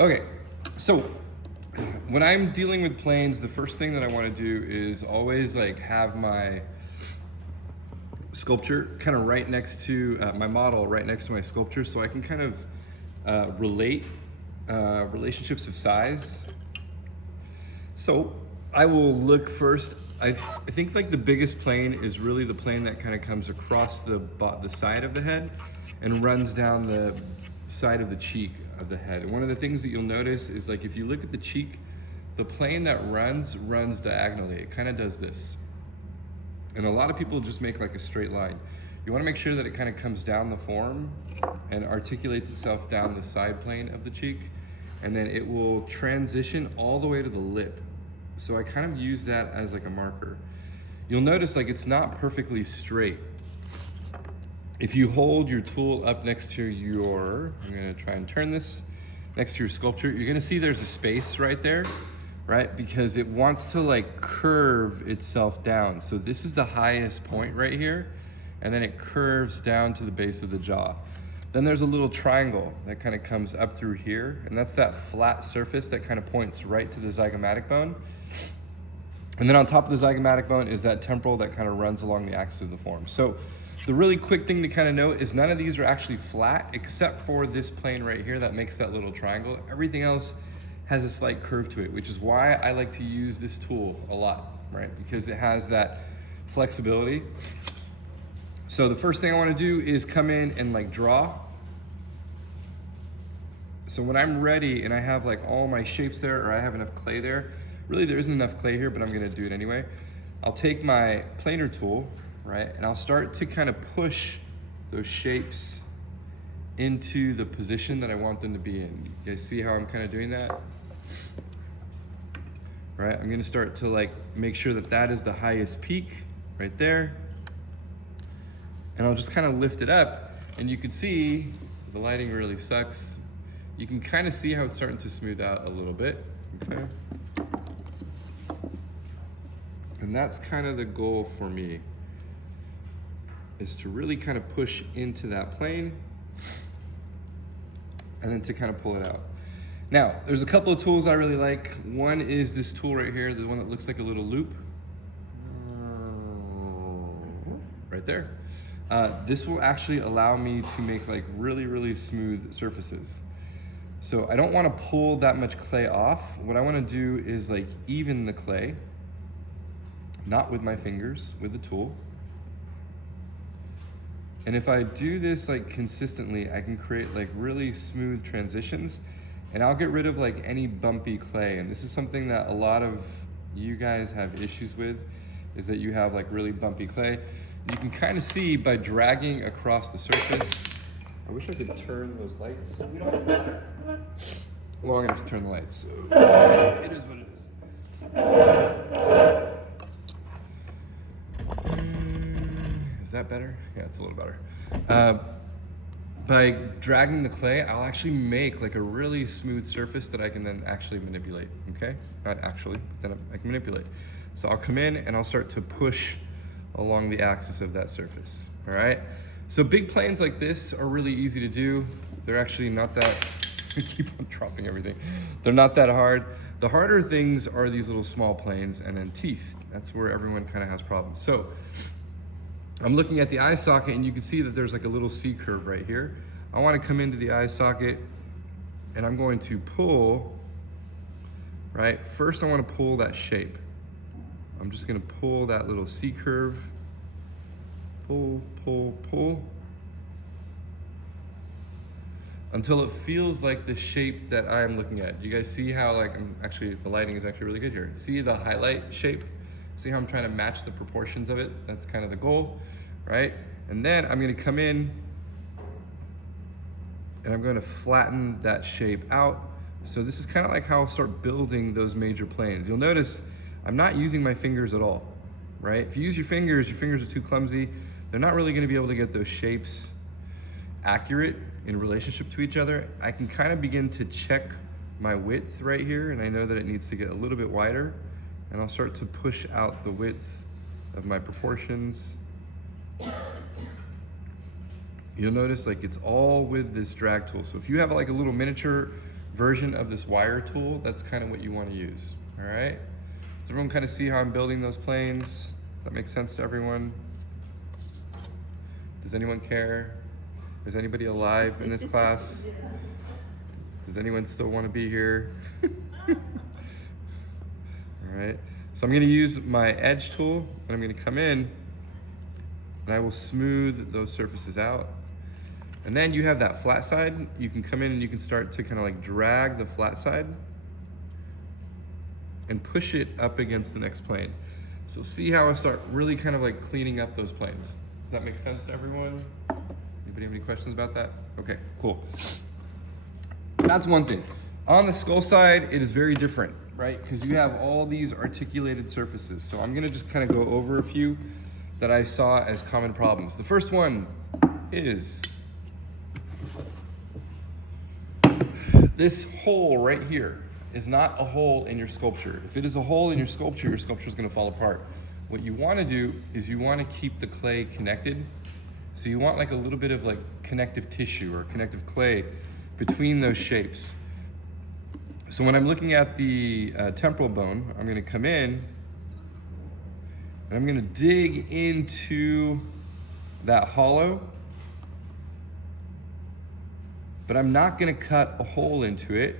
Okay, so when I'm dealing with planes, the first thing that I want to do is always like have my sculpture kind of right next to my model, right next to my sculpture, so I can kind of relate relationships of size. So I will look first. I think like the biggest plane is really the plane that kind of comes across the side of the head and runs down the side of the cheek of the head. And one of the things that you'll notice is like if you look at the cheek, the plane that runs diagonally. It kind of does this. And a lot of people just make like a straight line. You want to make sure that it kind of comes down the form and articulates itself down the side plane of the cheek, and then it will transition all the way to the lip. So I kind of use that as like a marker. You'll notice like it's not perfectly straight. If you hold your tool up next to your, I'm gonna try and turn this, next to your sculpture, you're gonna see there's a space right there, right? Because it wants to like curve itself down. So this is the highest point right here, and then it curves down to the base of the jaw. Then there's a little triangle that kind of comes up through here, and that's that flat surface that kind of points right to the zygomatic bone. And then on top of the zygomatic bone is that temporal that kind of runs along the axis of the form. So the really quick thing to kind of note is none of these are actually flat except for this plane right here that makes that little triangle. Everything else has a slight curve to it, which is why I like to use this tool a lot, right? Because it has that flexibility. So the first thing I want to do is come in and like draw. So when I'm ready and I have like all my shapes there, or I have enough clay there, really there isn't enough clay here, but I'm going to do it anyway. I'll take my planer tool, right? And I'll start to kind of push those shapes into the position that I want them to be in. You guys see how I'm kind of doing that? Right, I'm gonna start to like make sure that that is the highest peak right there. And I'll just kind of lift it up, and you can see the lighting really sucks. You can kind of see how it's starting to smooth out a little bit, okay? And that's kind of the goal for me, is to really kind of push into that plane and then to kind of pull it out. Now, there's a couple of tools I really like. One is this tool right here, the one that looks like a little loop. Right there. This will actually allow me to make like really, really smooth surfaces. So I don't want to pull that much clay off. What I want to do is like even the clay, not with my fingers, with the tool. And if I do this like consistently, I can create like really smooth transitions, and I'll get rid of like any bumpy clay. And this is something that a lot of you guys have issues with, is that you have like really bumpy clay. You can kind of see by dragging across the surface. I wish I could turn those lights. Long enough to turn the lights. So it is what it is. Is that better? Yeah, it's a little better. By dragging the clay, I'll actually make like a really smooth surface that I can then actually manipulate, okay? Not actually, then I can manipulate. So I'll come in and I'll start to push along the axis of that surface, all right? So big planes like this are really easy to do. They're actually not that, I keep on dropping everything. They're not that hard. The harder things are these little small planes and then teeth. That's where everyone kind of has problems. So I'm looking at the eye socket, and you can see that there's like a little C curve right here. I want to come into the eye socket, and I'm going to pull, right? First I want to pull that shape. I'm just going to pull that little C curve. Pull, pull, pull. Until it feels like the shape that I'm looking at. You guys see how like the lighting is actually really good here. See the highlight shape? See how I'm trying to match the proportions of it? That's kind of the goal, right? And then I'm gonna come in and I'm gonna flatten that shape out. So this is kind of like how I'll start building those major planes. You'll notice I'm not using my fingers at all, right? If you use your fingers are too clumsy. They're not really gonna be able to get those shapes accurate in relationship to each other. I can kind of begin to check my width right here, and I know that it needs to get a little bit wider. And I'll start to push out the width of my proportions. You'll notice like it's all with this drag tool. So if you have like a little miniature version of this wire tool, that's kind of what you want to use. All right. Does everyone kind of see how I'm building those planes? Does that make sense to everyone? Does anyone care? Is anybody alive in this class? Does anyone still want to be here? All right. So I'm going to use my edge tool, and I'm going to come in, and I will smooth those surfaces out. And then you have that flat side. You can come in and you can start to kind of like drag the flat side and push it up against the next plane. So see how I start really kind of like cleaning up those planes. Does that make sense to everyone? Anybody have any questions about that? Okay, cool. That's one thing. On the skull side, it is very different, right? Because you have all these articulated surfaces. So I'm gonna just kind of go over a few that I saw as common problems. The first one is this hole right here is not a hole in your sculpture. If it is a hole in your sculpture is gonna fall apart. What you wanna do is you wanna keep the clay connected. So you want like a little bit of like connective tissue or connective clay between those shapes. So when I'm looking at the temporal bone, I'm gonna come in and I'm gonna dig into that hollow, but I'm not gonna cut a hole into it.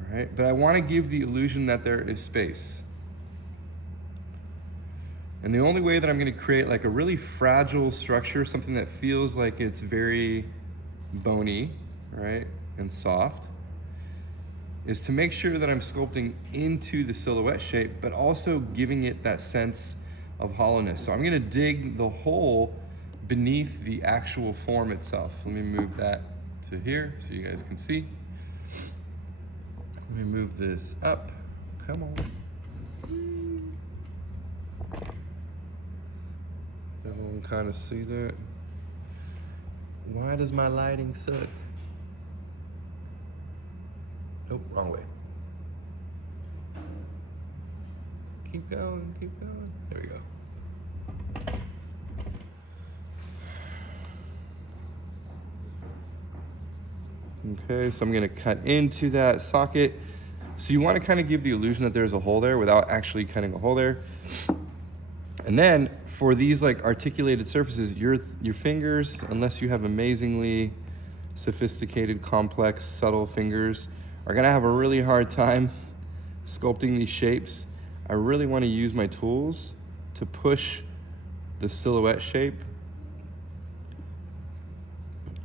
All right, but I wanna give the illusion that there is space. And the only way that I'm gonna create like a really fragile structure, something that feels like it's very bony, right, and soft, is to make sure that I'm sculpting into the silhouette shape, but also giving it that sense of hollowness. So I'm gonna dig the hole beneath the actual form itself. Let me move that to here so you guys can see. Let me move this up. Come on. Everyone kind of see that? Why does my lighting suck? Nope, wrong way. Keep going, keep going. There we go. Okay, so I'm gonna cut into that socket. So you wanna kind of give the illusion that there's a hole there without actually cutting a hole there. And then for these like articulated surfaces, your fingers, unless you have amazingly sophisticated, complex, subtle fingers, are gonna have a really hard time sculpting these shapes. I really wanna use my tools to push the silhouette shape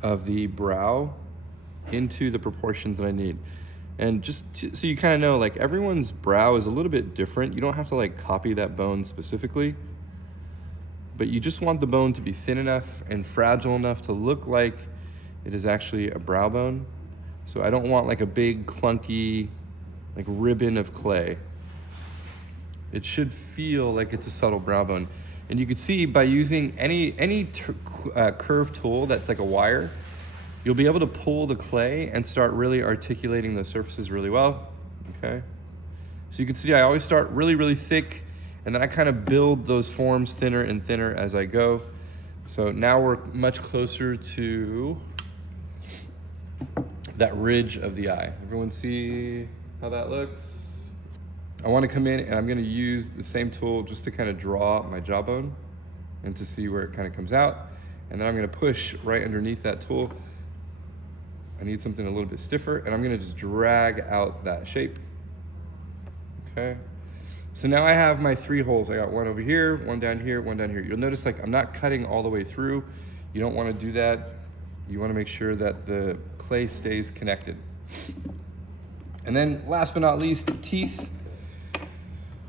of the brow into the proportions that I need. And just so you kind of know, like everyone's brow is a little bit different. You don't have to like copy that bone specifically, but you just want the bone to be thin enough and fragile enough to look like it is actually a brow bone. So I don't want like a big clunky like ribbon of clay. It should feel like it's a subtle brow bone. And you can see by using any curved tool that's like a wire, you'll be able to pull the clay and start really articulating the surfaces really well, okay? So you can see I always start really, really thick, and then I kind of build those forms thinner and thinner as I go. So now we're much closer to that ridge of the eye. Everyone see how that looks? I want to come in and I'm going to use the same tool just to kind of draw my jawbone and to see where it kind of comes out. And then I'm going to push right underneath that tool. I need something a little bit stiffer, and I'm gonna just drag out that shape. Okay. So now I have my 3 holes. I got one over here, one down here, one down here. You'll notice like I'm not cutting all the way through. You don't wanna do that. You wanna make sure that the clay stays connected. And then last but not least, teeth.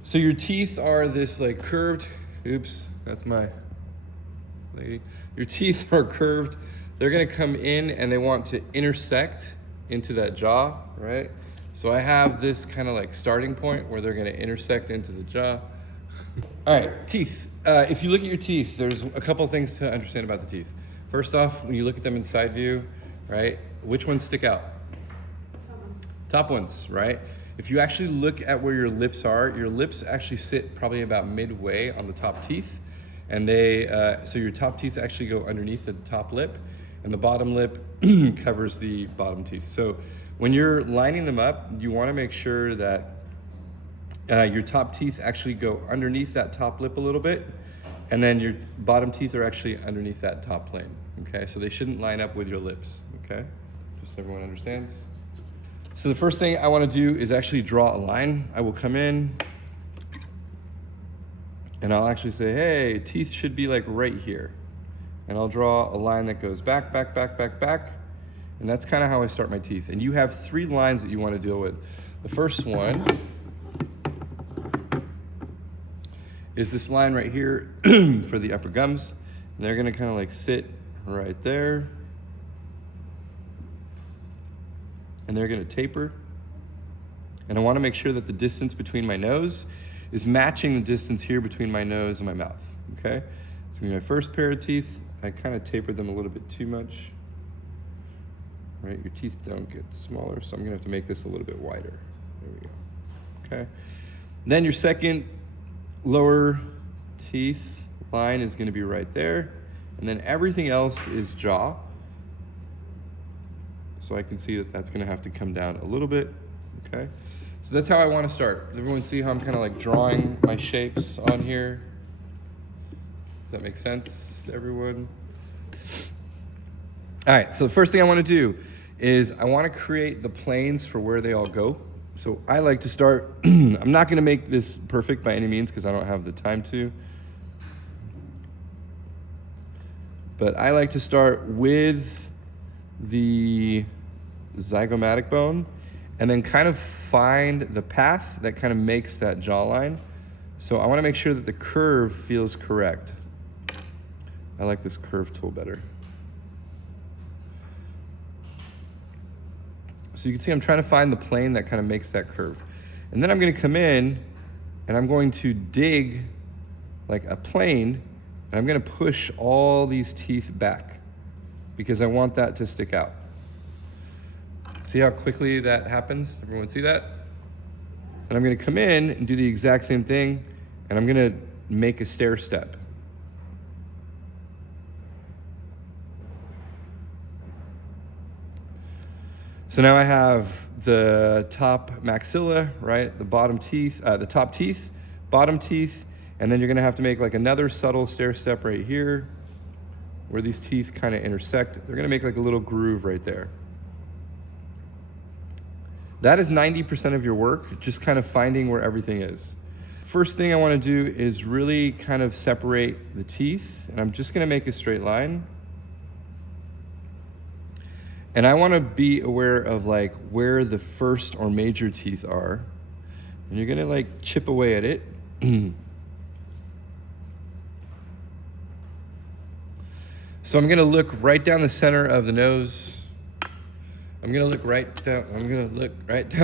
So your teeth are this like curved, oops, that's my lady. Your teeth are curved. They're gonna come in and they want to intersect into that jaw, right? So I have this kind of like starting point where they're gonna intersect into the jaw. All right, teeth. If you look at your teeth, there's a couple things to understand about the teeth. First off, when you look at them in side view, right? Which ones stick out? Top ones, right? If you actually look at where your lips are, your lips actually sit probably about midway on the top teeth. And so your top teeth actually go underneath the top lip, and the bottom lip covers the bottom teeth. So when you're lining them up, you want to make sure that your top teeth actually go underneath that top lip a little bit, and then your bottom teeth are actually underneath that top plane, okay? So they shouldn't line up with your lips, okay? Just so everyone understands. So the first thing I want to do is actually draw a line. I will come in, and I'll actually say, hey, teeth should be like right here. And I'll draw a line that goes back, back, back, back, back. And that's kind of how I start my teeth. And you have 3 lines that you want to deal with. The first one is this line right here for the upper gums. And they're gonna kind of like sit right there. And they're gonna taper. And I wanna make sure that the distance between my nose is matching the distance here between my nose and my mouth, okay? It's gonna be my first pair of teeth. I kind of tapered them a little bit too much. Right, your teeth don't get smaller, so I'm gonna have to make this a little bit wider. There we go, okay? Then your second lower teeth line is gonna be right there, and then everything else is jaw. So I can see that that's gonna have to come down a little bit, okay? So that's how I wanna start. Does everyone see how I'm kinda like drawing my shapes on here? Does that make sense to everyone? All right, so the first thing I wanna do is I wanna create the planes for where they all go. So I like to start, I'm not gonna make this perfect by any means because I don't have the time to. But I like to start with the zygomatic bone and then kind of find the path that kind of makes that jawline. So I wanna make sure that the curve feels correct. I like this curve tool better. So you can see I'm trying to find the plane that kind of makes that curve. And then I'm gonna come in and I'm going to dig like a plane, and I'm gonna push all these teeth back because I want that to stick out. See how quickly that happens? Everyone see that? And I'm gonna come in and do the exact same thing, and I'm gonna make a stair step. So now I have the top maxilla, right? The bottom teeth, the top teeth, bottom teeth, and then you're gonna have to make like another subtle stair step right here where these teeth kind of intersect. They're gonna make like a little groove right there. That is 90% of your work, just kind of finding where everything is. First thing I wanna do is really kind of separate the teeth, and I'm just gonna make a straight line. And I want to be aware of like where the first or major teeth are. And you're gonna like chip away at it. So I'm gonna look right down the center of the nose. I'm gonna look right down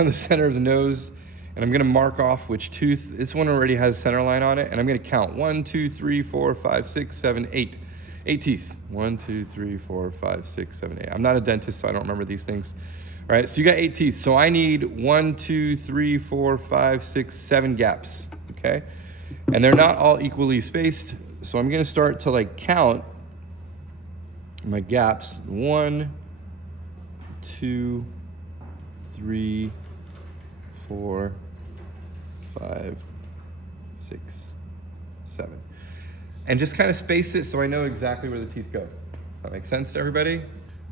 the center of the nose, and I'm gonna mark off which tooth. This one already has center line on it, and I'm gonna count 1, 2, 3, 4, 5, 6, 7, 8. 8 teeth. 1, 2, 3, 4, 5, 6, 7, 8. I'm not a dentist, so I don't remember these things. All right, so you got 8 teeth. So I need 1, 2, 3, 4, 5, 6, 7 gaps, okay? And they're not all equally spaced. So I'm gonna start to like count my gaps. 1, 2, 3, 4, 5, 6, 7. And just kind of space it so I know exactly where the teeth go. Does that make sense to everybody?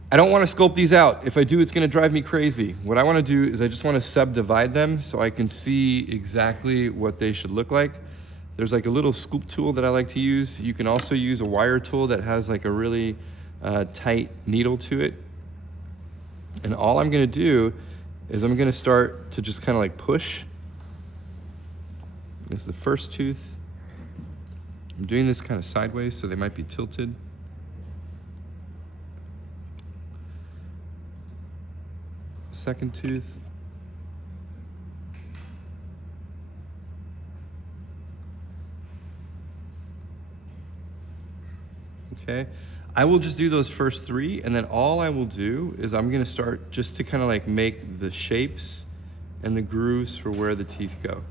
I don't want to sculpt these out. If I do, it's going to drive me crazy. What I want to do is I just want to subdivide them so I can see exactly what they should look like. There's like a little scoop tool that I like to use. You can also use a wire tool that has like a really tight needle to it. And all I'm going to do is I'm going to start to just kind of like push. This is the first tooth. I'm doing this kind of sideways, so they might be tilted. Second tooth. Okay, I will just do those first 3, and then all I will do is I'm gonna start just to kind of like make the shapes and the grooves for where the teeth go.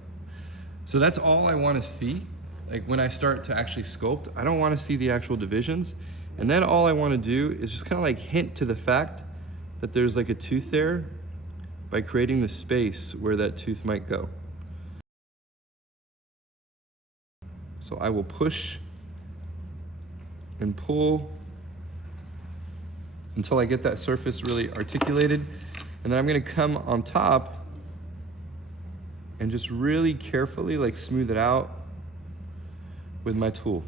So that's all I wanna see. Like when I start to actually sculpt, I don't want to see the actual divisions. And then all I want to do is just kind of like hint to the fact that there's like a tooth there by creating the space where that tooth might go. So I will push and pull until I get that surface really articulated. And then I'm gonna come on top and just really carefully like smooth it out with my tool.